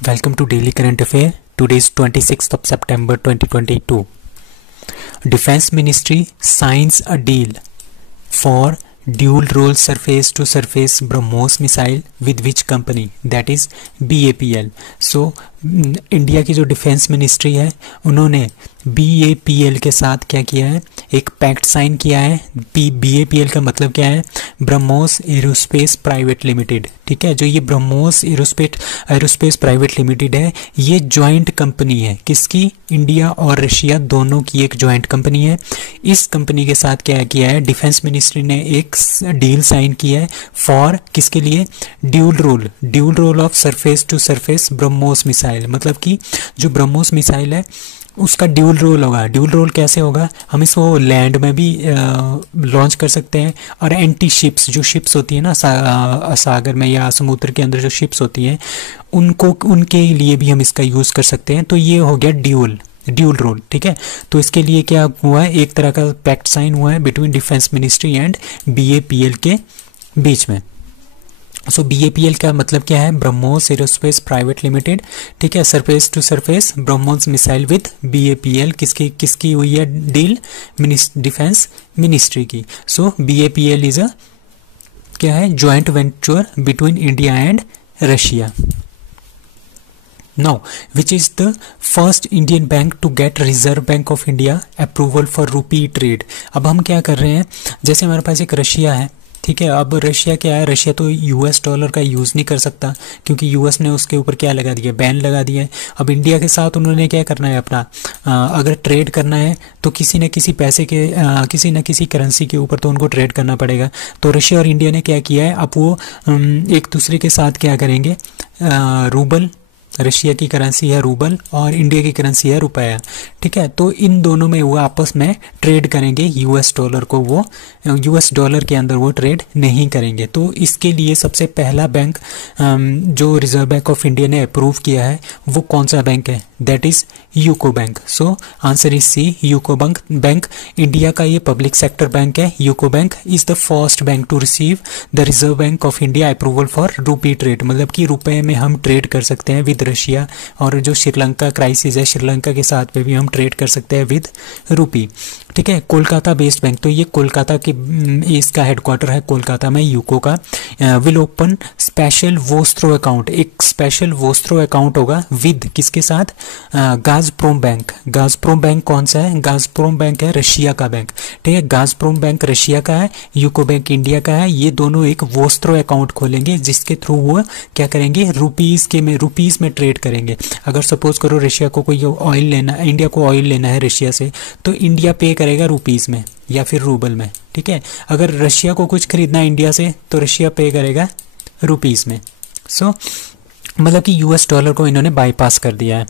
Welcome to Daily Current Affair. Today is 26th of September 2022. Defense Ministry signs a deal for dual role surface to surface BrahMos missile with which company? That is BAPL. So India की जो defence ministry है उन्होंने BAPL के साथ क्या किया है, एक पैक्ट साइन किया है। BAPL का मतलब क्या है? BrahMos aerospace private limited. ठीक है, जो ये ब्रह्मोस एरोस्पेस प्राइवेट लिमिटेड है, ये जॉइंट कंपनी है। किसकी? इंडिया और रशिया दोनों की एक जॉइंट कंपनी है। इस कंपनी के साथ क्या किया है, डिफेंस मिनिस्ट्री ने एक डील साइन किया है फॉर किसके लिए? Dual role of surface to surface BrahMos missile. मतलब कि जो ब्रह्मोस मिसाइल है उसका ड्यूल रोल होगा। ड्यूल रोल कैसे होगा? हम इसको लैंड में भी लॉन्च कर सकते हैं और एंटी शिप्स, जो शिप्स होती है ना सागर में या समुद्र के अंदर जो शिप्स होती हैं, उनके लिए भी हम इसका यूज़ कर सकते हैं। तो ये हो गया ड्यूल रोल। ठीक है, तो इसके लिए क्या हुआ है, एक तरह का पैक्ट साइन हुआ है between defence ministry and BAPL के बीच में। सो BAPL का मतलब क्या है? BrahMos aerospace private limited. ठीक है, surface to surface BrahMos missile with BAPL। किसकी हुई है डील? डिफेंस मिनिस्ट्री की। सो BAPL इज अ क्या है, joint venture between India and Russia. Now, which is the first Indian bank to get Reserve Bank of India approval for rupee trade? अब हम क्या कर रहे हैं, जैसे हमारे पास एक रशिया है, ठीक है। अब रशिया क्या है, रशिया तो US डॉलर का यूज़ नहीं कर सकता क्योंकि US ने उसके ऊपर क्या लगा दिया, बैन लगा दिया है। अब इंडिया के साथ उन्होंने क्या करना है अपना, अगर ट्रेड करना है तो किसी न किसी पैसे के किसी न किसी करेंसी के ऊपर तो उनको ट्रेड करना पड़ेगा। तो रशिया और इंडिया ने क्या किया है, अब वो एक दूसरे के साथ क्या करेंगे, रूबल, रशिया की करेंसी है रूबल और इंडिया की करेंसी है रुपया। ठीक है, तो इन दोनों में वो आपस में ट्रेड करेंगे। US डॉलर को वो US डॉलर के अंदर वो ट्रेड नहीं करेंगे। तो इसके लिए सबसे पहला बैंक जो रिजर्व बैंक ऑफ इंडिया ने अप्रूव किया है वो कौन सा बैंक है? That is UCO bank. So answer is C, UCO bank. India का ये पब्लिक सेक्टर बैंक है। UCO bank is the first bank to receive the reserve bank of India approval for rupee trade. मतलब कि रुपए में हम ट्रेड कर सकते हैं विद रशिया, और जो श्रीलंका क्राइसिस है, श्रीलंका के साथ में भी हम ट्रेड कर सकते हैं विद रूपी। ठीक है, कोलकाता बेस्ड बैंक। तो ये कोलकाता के, इसका हेडक्वार्टर है कोलकाता में यूको का। Will open special vostro account, एक स्पेशल वोस्ट्रो अकाउंट होगा विद किसके साथ? गाज़प्रोम बैंक। गाज़प्रोम बैंक कौन सा है? गाज़प्रोम बैंक है रशिया का बैंक। ठीक है, गाज़प्रोम बैंक रशिया का है, यूको बैंक इंडिया का है। ये दोनों एक वोस्ट्रो अकाउंट खोलेंगे जिसके थ्रू वो क्या करेंगे, रुपीस में ट्रेड करेंगे। अगर सपोज करो रशिया को कोई ऑयल लेना, इंडिया को ऑयल लेना है रशिया से, तो इंडिया पे करेगा रुपीस में या फिर रूबल में। ठीक है, अगर रशिया को कुछ खरीदना है इंडिया से तो रशिया पे करेगा रुपीस में। सो मतलब कि US डॉलर को इन्होंने बाईपास कर दिया है।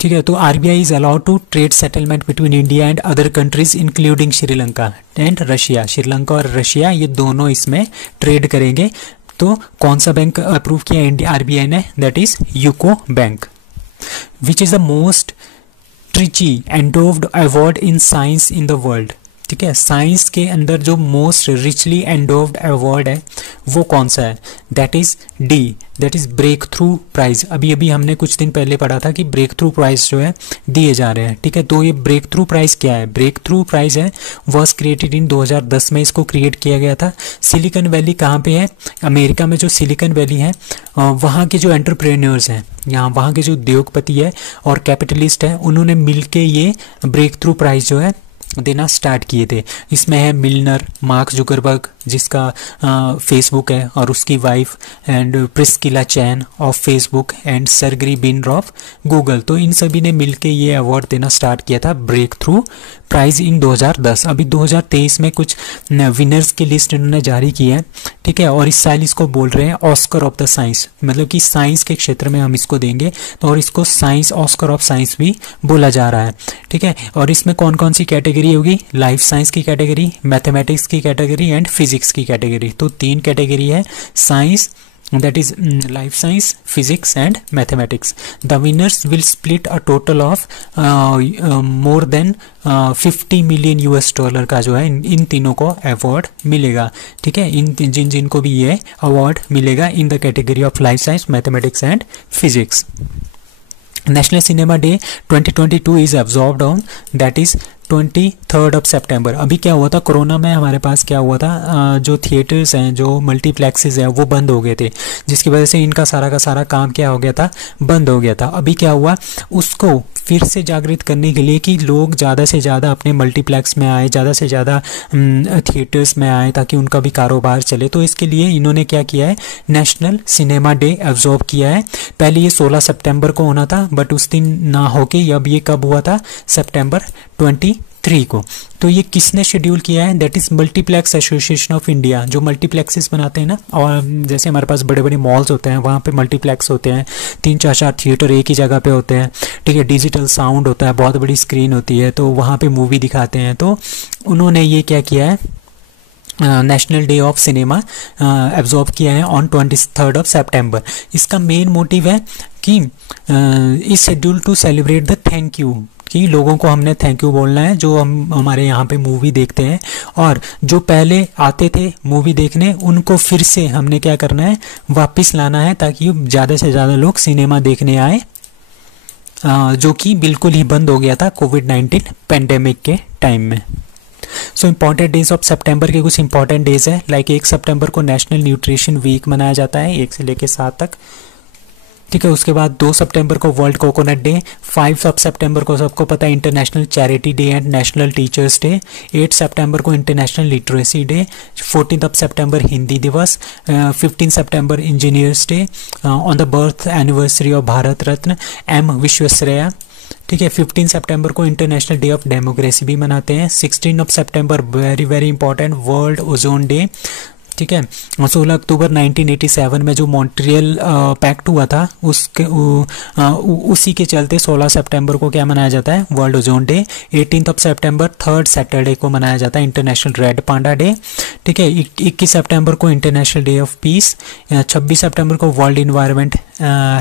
ठीक है, तो RBI is allowed to trade settlement between India and other countries including Sri Lanka and Russia. Sri Lanka और रशिया ये दोनों इसमें ट्रेड करेंगे। तो कौन सा बैंक अप्रूव किया इंडिया RBI ने? That is UCO bank. Which is the most ट्रिची endowed award in science in the world? ठीक है, साइंस के अंदर जो मोस्ट रिचली एंडोव्ड अवार्ड है वो कौन सा है? That is D, that is breakthrough prize. अभी हमने कुछ दिन पहले पढ़ा था कि ब्रेक थ्रू प्राइज जो है दिए जा रहे हैं। ठीक है, तो ये ब्रेक थ्रू प्राइज क्या है? ब्रेक थ्रू प्राइज है वॉज क्रिएटेड इन 2010 में, इसको क्रिएट किया गया था। सिलिकॉन वैली कहाँ पे है? अमेरिका में जो सिलिकॉन वैली है वहाँ के जो एंटरप्रेन्योर्स हैं, वहाँ के जो उद्योगपति है और कैपिटलिस्ट है, उन्होंने मिलके ये ब्रेक थ्रू प्राइज जो है देना स्टार्ट किए थे। इसमें है मिलनर, मार्क जुकरबर्ग जिसका फेसबुक है और उसकी wife, and Priscilla Chan of Facebook and Sergey Brin of Google. तो इन सभी ने मिलके ये अवार्ड देना स्टार्ट किया था ब्रेक थ्रू प्राइज इन 2010। अभी 2023 में कुछ विनर्स की लिस्ट इन्होंने जारी की है। ठीक है, और इस साल इसको बोल रहे हैं ऑस्कर ऑफ द साइंस, मतलब कि साइंस के क्षेत्र में हम इसको देंगे, तो और इसको साइंस ऑस्कर ऑफ साइंस भी बोला जा रहा है। ठीक है, और इसमें कौन कौन सी कैटेगरी होगी? लाइफ साइंस की कैटेगरी, मैथमेटिक्स की कैटेगरी एंड फिजिक्स की कैटेगरी। तो 3 कैटेगरी है, science, that is life science, physics and mathematics. The winners will split a total of more than 50 million $US का जो है इन तीनों को अवार्ड मिलेगा, ठीक है, इन जिनको भी ये अवार्ड मिलेगा in the category of life science, mathematics and physics. National cinema day 2022 is observed on that is 23 सितंबर. अभी क्या हुआ था, कोरोना में हमारे पास क्या हुआ था, जो थिएटर्स हैं, जो मल्टीप्लेक्सेस हैं, वो बंद हो गए थे, जिसकी वजह से इनका सारा का सारा काम क्या हो गया था, बंद हो गया था. अभी क्या हुआ, उसको फिर से जागृत करने के लिए कि लोग ज़्यादा से ज़्यादा अपने मल्टीप्लेक्स में आए, ज़्यादा से ज़्यादा थिएटर्स में आए, ताकि उनका भी कारोबार चले. तो इसके लिए इन्होंने क्या किया है, नेशनल सिनेमा डे ऑब्जर्व किया है. पहले ये 16 सितंबर को होना था, बट उस दिन ना होके अब ये कब हुआ था, सितंबर 23 को. तो ये किसने शेड्यूल किया है, that is multiplex association of India, जो मल्टीप्लेक्सेस बनाते हैं ना, और जैसे हमारे पास बड़े बड़े मॉल्स होते हैं, वहाँ पे मल्टीप्लेक्स होते हैं, 3-4 थिएटर एक ही जगह पे होते हैं, ठीक है, डिजिटल साउंड होता है, बहुत बड़ी स्क्रीन होती है, तो वहाँ पे मूवी दिखाते हैं. तो उन्होंने ये क्या किया है, national day of cinema absorb किया है ऑन 23 सितंबर. इसका मेन मोटिव है कि इस schedule to celebrate the thank you, कि लोगों को हमने थैंक यू बोलना है जो हमारे यहाँ पे मूवी देखते हैं, और जो पहले आते थे मूवी देखने उनको फिर से हमने क्या करना है, वापस लाना है, ताकि ज़्यादा से ज़्यादा लोग सिनेमा देखने आए, जो कि बिल्कुल ही बंद हो गया था कोविड-19 पेंडेमिक के टाइम में. सो इम्पॉर्टेंट डेज ऑफ सितंबर के कुछ इंपॉर्टेंट डेज है, लाइक 1 सितंबर को नेशनल न्यूट्रिशन वीक मनाया जाता है, 1 से लेकर 7 तक, ठीक है. उसके बाद 2 सितंबर को वर्ल्ड कोकोनट डे, 5 सितंबर को सबको पता है international charity day and national teachers day, 8 सितंबर को इंटरनेशनल लिटरेसी डे, 14 सितंबर हिंदी दिवस, 15 सितंबर engineers day, on the birth anniversary of Bharat Ratna M Visvesvaraya, ठीक है. 15 सितंबर को इंटरनेशनल डे ऑफ डेमोक्रेसी भी मनाते हैं. 16 सितंबर very very important world ozone day, ठीक है. 16 अक्टूबर 1987 में जो मॉन्ट्रियल पैक्ट हुआ था उसी के चलते 16 सितंबर को क्या मनाया जाता है, वर्ल्ड ओजोन डे. 18 सितंबर थर्ड सैटरडे को मनाया जाता है इंटरनेशनल रेड पांडा डे, ठीक है. 21 सितंबर को इंटरनेशनल डे ऑफ पीस, 26 सितंबर को वर्ल्ड इन्वायरमेंट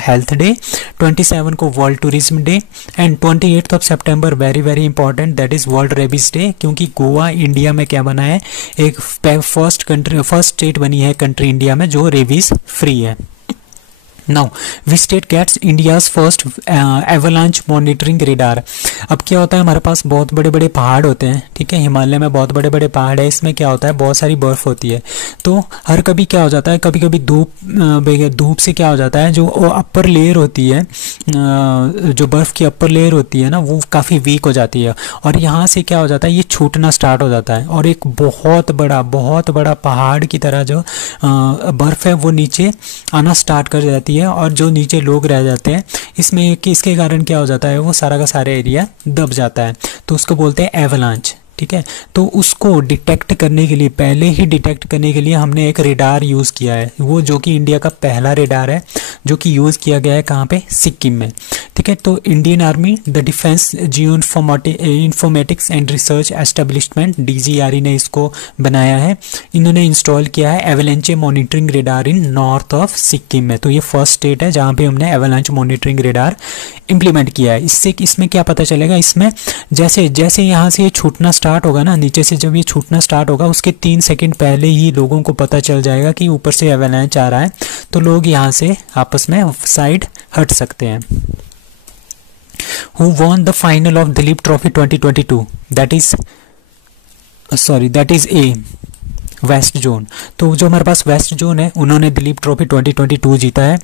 हेल्थ डे, 27 को world tourism day, and 28 September very very important, that is world rabies day, क्योंकि गोवा इंडिया में क्या बना है, एक फर्स्ट स्टेट बनी है कंट्री इंडिया में जो रेबीज फ्री है. Now which state gets India's first avalanche monitoring radar. अब क्या होता है, हमारे पास बहुत बड़े बड़े पहाड़ होते हैं, ठीक है, हिमालय में बहुत बड़े बड़े पहाड़ है, इसमें क्या होता है, बहुत सारी बर्फ़ होती है. तो हर कभी क्या हो जाता है, कभी कभी धूप से क्या हो जाता है, जो अपर लेयर होती है, जो बर्फ़ की अपर लेयर होती है ना, वो काफ़ी वीक हो जाती है, और यहाँ से क्या हो जाता है, ये छूटना स्टार्ट हो जाता है, और एक बहुत बड़ा पहाड़ की तरह जो बर्फ़ है वो नीचे आना स्टार्ट कर जाती है, और जो नीचे लोग रह जाते हैं इसमें इसके कारण क्या हो जाता है, वो सारा का सारा एरिया दब जाता है, तो उसको बोलते हैं एवलांच, ठीक है. तो उसको डिटेक्ट करने के लिए, पहले ही डिटेक्ट करने के लिए हमने एक रेडार यूज़ किया है, वो जो कि इंडिया का पहला रेडार है, जो कि यूज़ किया गया है कहाँ पे, सिक्किम में, ठीक है. तो Indian army, the defence geo informatics and research establishment DGRE ने इसको बनाया है. इन्होंने इंस्टॉल किया है एवलांचे monitoring radar in north of Sikkim में. तो ये फर्स्ट स्टेट है जहाँ पे हमने एवलांच मॉनिटरिंग रेडार इम्प्लीमेंट किया है. इसमें क्या पता चलेगा, इसमें जैसे यहाँ से ये छूटना स्टार्ट होगा ना, नीचे से जब ये छूटना स्टार्ट होगा उसके 3 सेकंड पहले ही लोगों को पता चल जाएगा कि ऊपर से एवलांच आ रहा है, तो लोग यहाँ से आपस में साइड हट सकते हैं. Who won the final of Dilip Trophy 2022? That is A. West zone. तो जो हमारे पास वेस्ट जोन है उन्होंने दिलीप ट्रॉफी 2022 जीता है,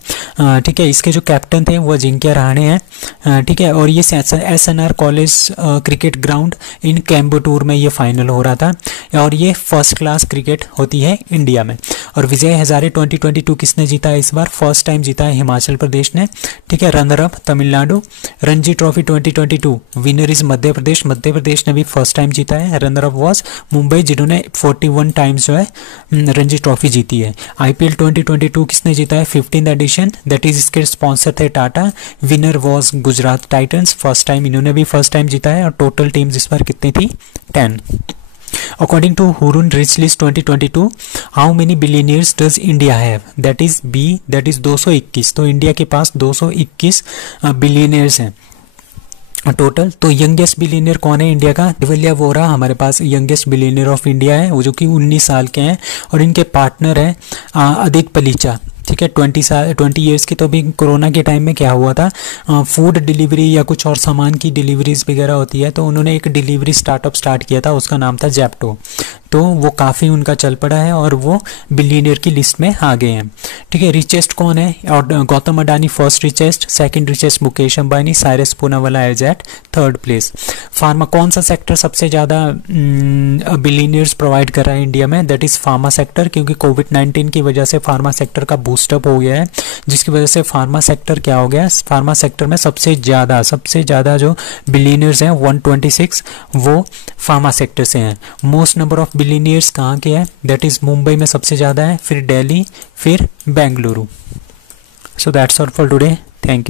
ठीक है. इसके जो कैप्टन थे वो अजिंक्य रहाणे हैं, ठीक है. और ये SNR college cricket ground in Coimbatore में ये फाइनल हो रहा था, और ये फर्स्ट क्लास क्रिकेट होती है इंडिया में. और विजय हजारे 2022 किसने जीता है, इस बार फर्स्ट टाइम जीता है हिमाचल प्रदेश ने, ठीक है. Runner up Tamil Nadu. Ranji trophy 2022 winner is Madhya Pradesh ने भी फर्स्ट टाइम जीता है. रनर अप वॉज मुंबई, जिन्होंने 41 टाइम्स जो है रणजी ट्रॉफी जीती है. IPL 2022 किसने जीता है, 15th एडिशन, दैट इज इसके स्पॉन्सर थे Tata. Winner was Gujarat Titans, first time इन्होंने भी फर्स्ट टाइम जीता है, और टोटल टीम्स इस बार कितनी थी, 10. According to Hurun Rich List 2022, how many billionaires does India have? That is B, that is 221. तो इंडिया के पास 221 बिलियनियर्स हैं टोटल। तो यंगेस्ट बिलियनियर कौन है इंडिया का? दिवलिया वोरा हमारे पास यंगेस्ट बिलियनियर ऑफ इंडिया है, वो जो कि 19 साल के हैं, और इनके पार्टनर हैं आदित्य पलीचा, ठीक है, 20 ईयर्स की। तो अभी कोरोना के टाइम में क्या हुआ था, फूड डिलीवरी या कुछ और सामान की डिलीवरीज वगैरह होती है, तो उन्होंने एक डिलीवरी स्टार्टअप स्टार्ट किया था, उसका नाम था जेप्टो। तो वो काफ़ी उनका चल पड़ा है और वो बिलियनियर की लिस्ट में आ गए हैं, ठीक है। रिचेस्ट कौन है? और Gautam Adani first richest, second richest Mukesh Ambani, Cyrus Poonawalla as at third place. Pharma, कौन सा सेक्टर सबसे ज़्यादा बिलियनियर्स प्रोवाइड कर रहा है इंडिया में? दैट इज़ फार्मा सेक्टर, क्योंकि कोविड-19 की वजह से फार्मा सेक्टर का बूस्टअप हो गया है, जिसकी वजह से फार्मा सेक्टर क्या हो गया, फार्मा सेक्टर में सबसे ज़्यादा जो बिलियनियर्स हैं 126 वो फार्मा सेक्टर से हैं। मोस्ट नंबर ऑफ बिलियनियर्स कहाँ के हैं? दैट इज़ मुंबई में सबसे ज़्यादा है, फिर दिल्ली, फिर Bengaluru. So that's all for today, thank you.